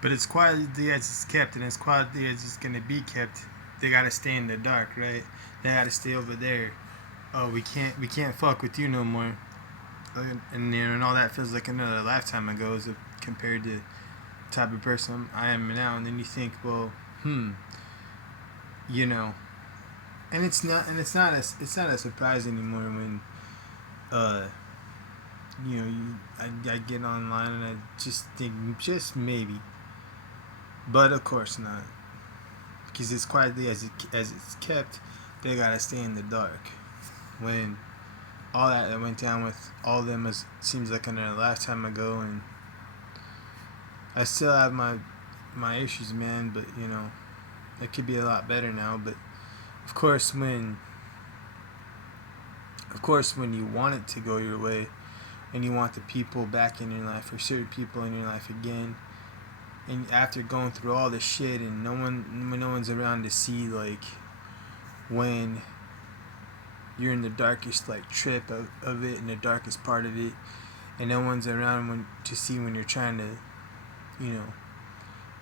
But as quietly as it's kept, and as quietly as it's gonna be kept, they gotta stay in the dark, right? They gotta stay over there. Oh, we can't fuck with you no more. And you know, and all that feels like another lifetime ago, as compared to the type of person I am now. And then you think, well, you know, and it's not a surprise anymore when uh I get online and I just think just maybe, but of course not, because as quietly as it's kept, they gotta stay in the dark. When all that went down with all of them seems like another lifetime ago, and I still have my issues, man. But it could be a lot better now. But of course, when you want it to go your way, and you want the people back in your life, or certain people in your life again, and after going through all this shit, and when no one's around to see, like, when you're in the darkest, like, trip of it, in the darkest part of it, and no one's around to see when you're trying to, you know,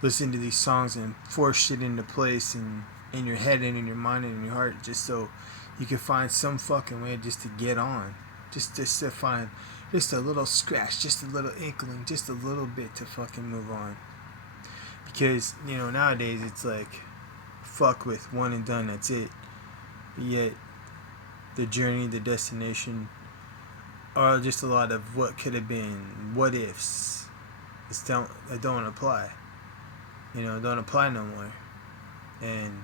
listen to these songs and force shit into place, and in your head and in your mind and in your heart, just so you can find some fucking way just to get on, just to find just a little scratch, just a little inkling, just a little bit to fucking move on. Because nowadays it's like, fuck with one and done, that's it. Yet the journey, the destination, are just a lot of what could have been, what ifs. Don't apply. Don't apply no more. And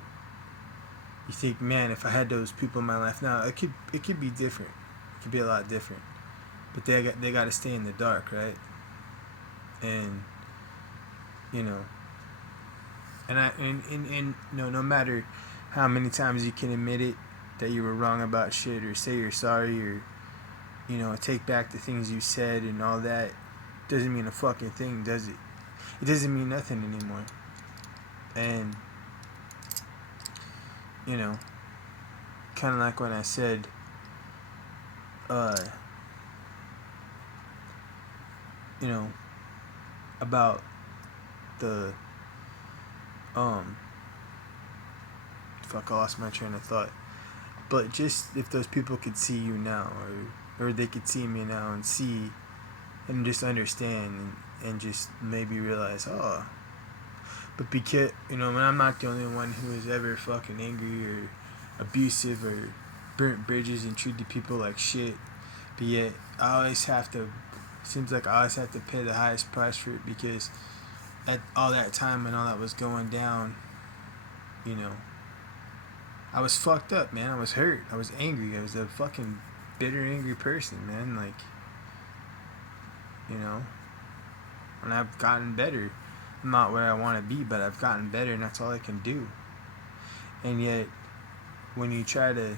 you think, man, if I had those people in my life now, it could be different. It could be a lot different. But they got to stay in the dark, right? And you know, and no matter how many times you can admit it, that you were wrong about shit, or say you're sorry, or take back the things you said and all that, doesn't mean a fucking thing, does it? It doesn't mean nothing anymore. And you know, kind of like when I said, uh, you know, about the um, fuck, I lost my train of thought. But just if those people could see you now, or they could see me now and see and just understand, and just maybe realize, oh, but because when I'm not the only one who is ever fucking angry or abusive or burnt bridges and treated people like shit, but yet I always have to. Seems like I always have to pay the highest price for it, because at all that time and all that was going down, you know, I was fucked up, man. I was hurt. I was angry. I was a fucking bitter, angry person, man. Like, you know, and I've gotten better. I'm not where I want to be, but I've gotten better, and that's all I can do. And yet, when you try to,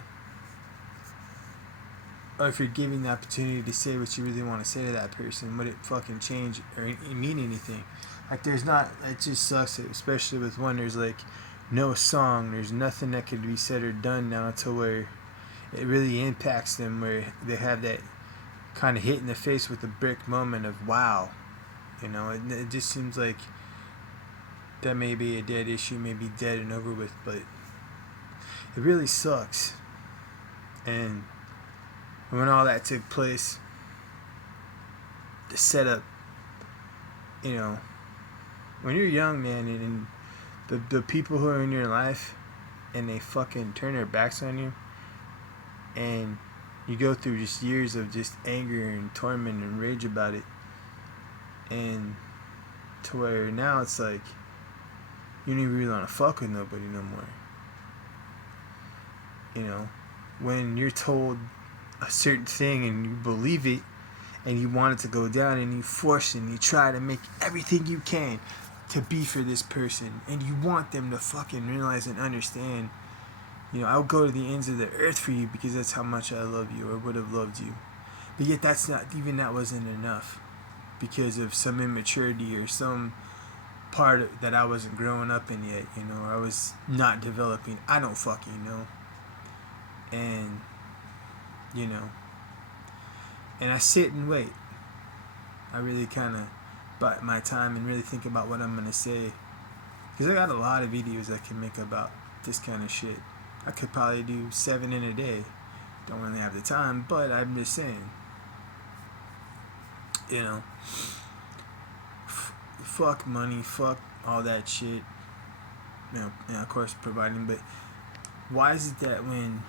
or if you're given the opportunity to say what you really want to say to that person, would it fucking change or mean anything? Like, there's not. It just sucks, especially with when there's like no song. There's nothing that could be said or done now to where it really impacts them, where they have that kind of hit in the face with a brick moment of wow. It just seems like that may be a dead issue, may be dead and over with, but it really sucks. And when all that took place, the setup, you know, when you're young, man, and the people who are in your life, and they fucking turn their backs on you, and you go through just years of just anger and torment and rage about it, and to where now it's like you don't even really want to fuck with nobody no more. When you're told a certain thing and you believe it, and you want it to go down, and you force it, and you try to make everything you can to be for this person, and you want them to fucking realize and understand, I'll go to the ends of the earth for you, because that's how much I love you, or would have loved you. But yet that wasn't enough, because of some immaturity or some part that I wasn't growing up in yet, or I was not developing. I don't fucking know. And, you know, and I sit and wait. I really kind of my time and really think about what I'm gonna say. Because I got a lot of videos I can make about this kind of shit. I could probably do 7 in a day. Don't really have the time, but I'm just saying. You know, fuck money, fuck all that shit. You know, and of course providing, but why is it that when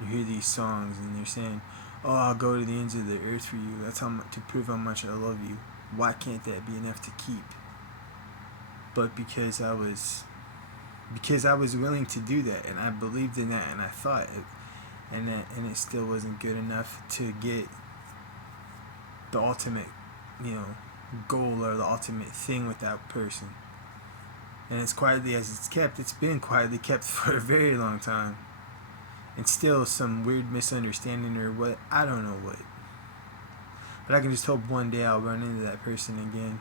you hear these songs and they're saying, "Oh, I'll go to the ends of the earth for you," that's how much, to prove how much I love you. Why can't that be enough to keep? But because I was willing to do that, and I believed in that, and I thought it, and it still wasn't good enough to get the ultimate, you know, goal or the ultimate thing with that person. And as quietly as it's kept, it's been quietly kept for a very long time. And still some weird misunderstanding or what, I don't know what. But I can just hope one day I'll run into that person again,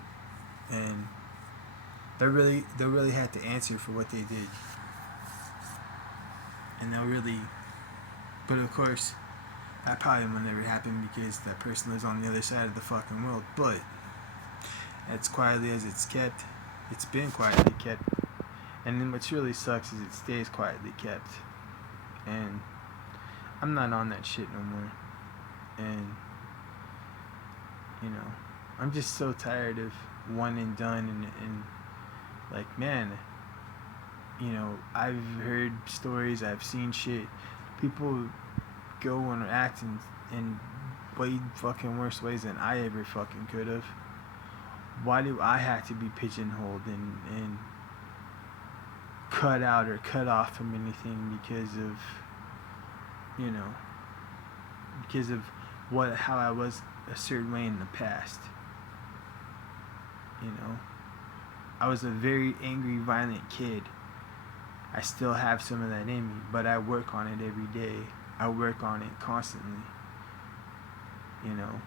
and they'll really have to answer for what they did. And they'll really, but of course, that probably will never happen because that person lives on the other side of the fucking world. But as quietly as it's kept, it's been quietly kept. And then what really sucks is it stays quietly kept. And I'm not on that shit no more. And, you know, I'm just so tired of one and done. And like, man, you know, I've heard stories, I've seen shit. People go and act in way fucking worse ways than I ever fucking could have. Why do I have to be pigeonholed and cut out or cut off from anything because of, you know, because of how I was a certain way in the past? You know, I was a very angry, violent kid. I still have some of that in me, but I work on it every day. I work on it constantly, you know,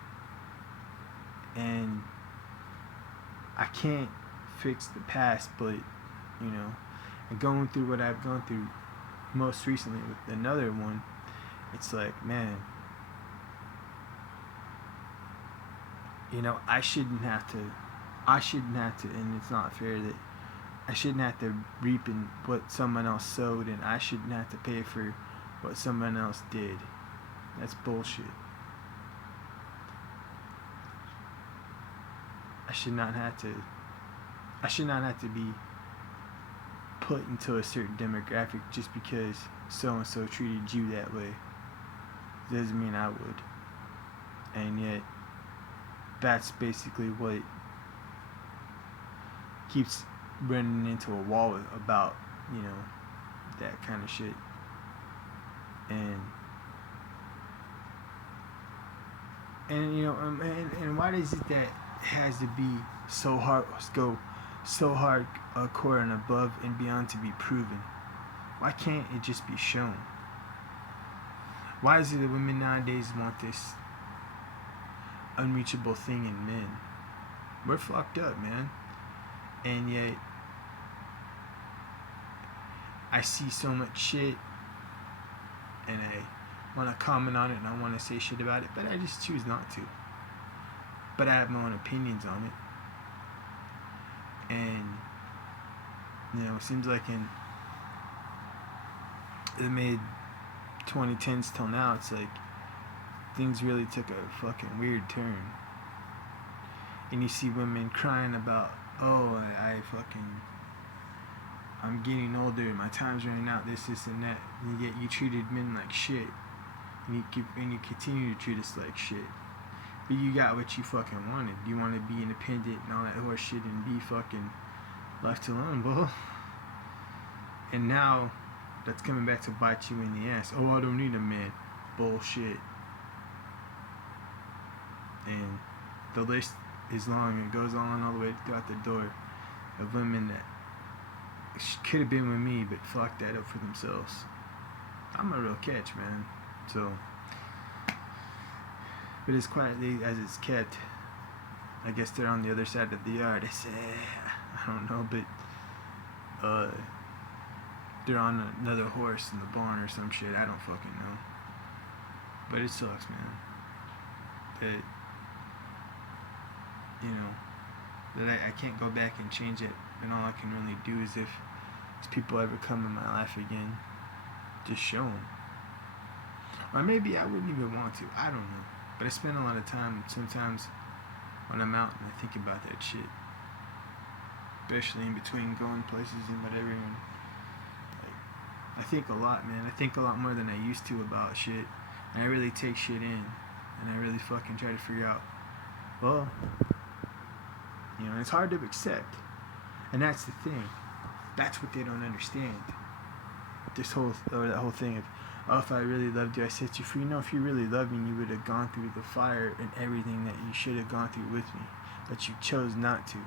and I can't fix the past, but, you know, and going through what I've gone through most recently with another one, it's like, man, you know, I shouldn't have to, and it's not fair that I shouldn't have to reap in what someone else sowed, and I shouldn't have to pay for what someone else did. That's bullshit. I should not have to be put into a certain demographic just because so and so treated you that way. Doesn't mean I would. And yet that's basically what keeps running into a wall about, you know, that kind of shit. And you know, and why is it that it has to be so hardcore and above and beyond to be proven? Why can't it just be shown? Why is it that women nowadays want this unreachable thing in men? We're fucked up, man. And yet I see so much shit, and I want to comment on it, and I want to say shit about it, but I just choose not to. But I have my own opinions on it. And, you know, it seems like in the mid-2010s till now, it's like things really took a fucking weird turn. And you see women crying about, oh, I'm getting older, my time's running out, this and that. And yet you treated men like shit. And you continue to treat us like shit. But you got what you fucking wanted. You want to be independent and all that horse shit and be fucking left alone, bro. And now that's coming back to bite you in the ass. Oh, I don't need a man. Bullshit. And the list is long. It goes on all the way throughout the door of women that could have been with me but fucked that up for themselves. I'm a real catch, man. So, but as quietly as it's kept, I guess they're on the other side of the yard. I say, I don't know, but they're on another horse in the barn or some shit. I don't fucking know. But it sucks, man. That, you know, that I can't go back and change it, and all I can really do is if people ever come in my life again, just show them. Or maybe I wouldn't even want to. I don't know. But I spend a lot of time sometimes when I'm out and I think about that shit. Especially in between going places and whatever. And like, I think a lot, man. I think a lot more than I used to about shit. And I really take shit in. And I really fucking try to figure out, well, you know, it's hard to accept. And that's the thing. That's what they don't understand. That whole thing of, oh, if I really loved you, I set you free. No, if you really loved me, you would have gone through the fire and everything that you should have gone through with me, but you chose not to.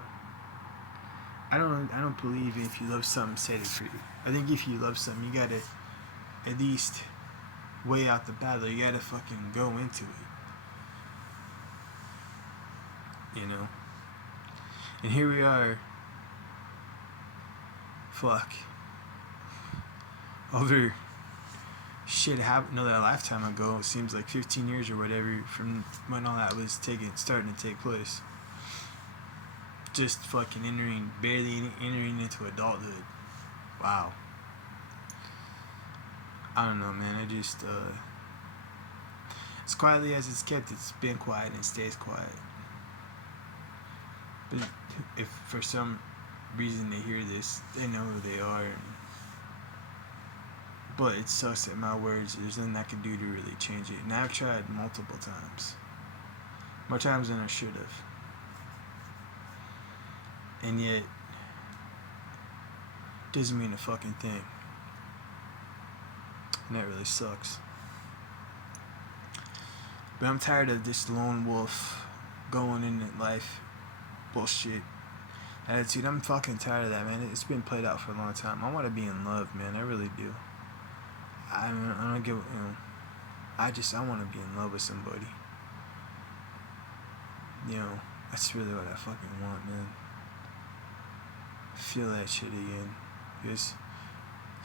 I don't believe if you love something, set it free. I think if you love something, you gotta at least weigh out the battle. You gotta fucking go into it. You know. And here we are. Fuck. Over shit happened another lifetime ago. It seems like 15 years or whatever from when all that was starting to take place. Just fucking barely entering into adulthood. Wow. I don't know, man. I just as quietly as it's kept, it's been quiet and stays quiet. But if for some reason they hear this, they know who they are. But it sucks that my words, there's nothing I can do to really change it. And I've tried multiple times. More times than I should have. And yet, doesn't mean a fucking thing. And that really sucks. But I'm tired of this lone wolf going in life bullshit attitude. I'm fucking tired of that, man. It's been played out for a long time. I want to be in love, man. I really do. I don't give, you know. I want to be in love with somebody. You know, that's really what I fucking want, man. Feel that shit again. Because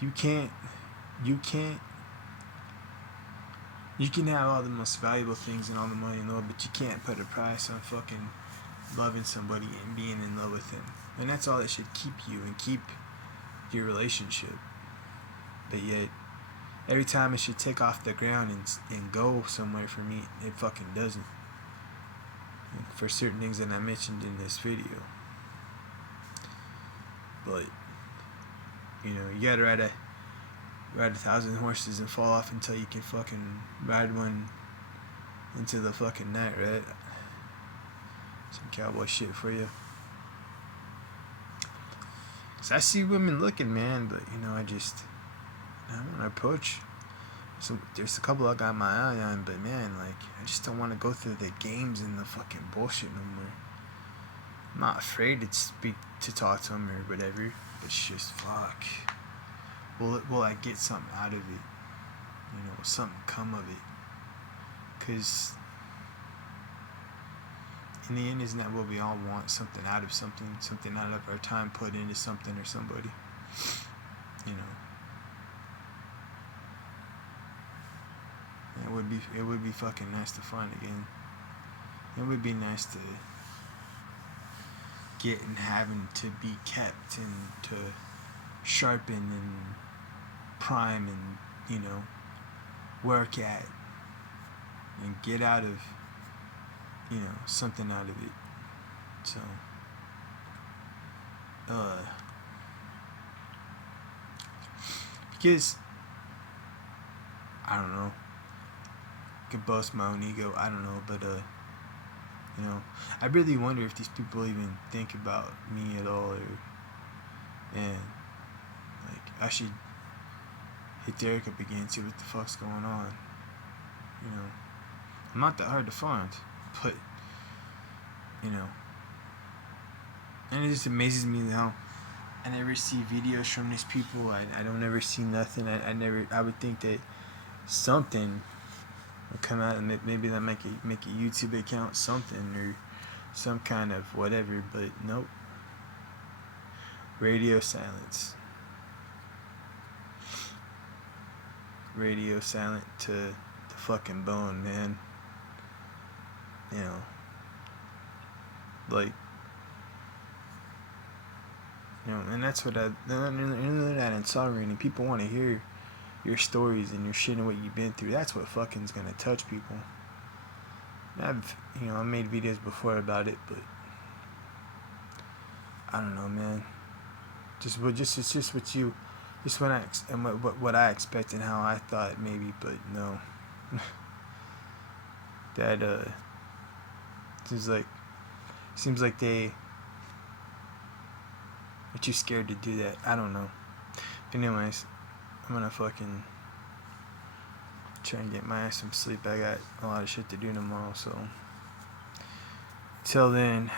you can have all the most valuable things and all the money in the world, but you can't put a price on fucking loving somebody and being in love with them. And that's all that should keep you and keep your relationship. But yet, every time it should take off the ground and go somewhere for me, it fucking doesn't. And for certain things that I mentioned in this video. But, you know, you gotta ride 1,000 horses and fall off until you can fucking ride one into the fucking night, right? Some cowboy shit for you. Cause I see women looking, man, but you know, I want to approach. So there's a couple I got my eye on, but man, like, I just don't want to go through the games and the fucking bullshit no more. I'm not afraid to talk to them or whatever. It's just fuck. Will I get something out of it? You know, something come of it? Cause in the end, isn't that what we all want? Something out of something out of our time put into something or somebody. You know. It would be fucking nice to find again. It would be nice to get and having to be kept and to sharpen and prime and, you know, work at and get out of, you know, something out of it. So because I don't know, I could boast my own ego, I don't know, but you know, I really wonder if these people even think about me at all, and like I should hit Derek up again, see what the fuck's going on. You know, I'm not that hard to find, but you know, and it just amazes me how I never see videos from these people. I don't ever see nothing. I would think that something will come out and maybe they'll make a YouTube account, something, or some kind of whatever, but nope. Radio silence. Radio silent to the fucking bone, man. You know, like, And that's what internet and songwriting, and people want to hear your stories and your shit and what you've been through. That's what fucking's gonna touch people. I made videos before about it, but I don't know, man. It's just what I expect and how I thought maybe, but no. That seems like they are too scared to do that. I don't know. Anyways, I'm gonna fucking try and get my ass some sleep. I got a lot of shit to do tomorrow, so till then,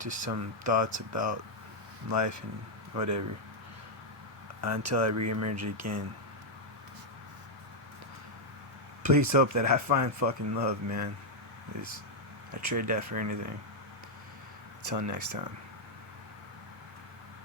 just some thoughts about life and whatever. Until I reemerge again. Please hope that I find fucking love, man. I trade that for anything. Until next time.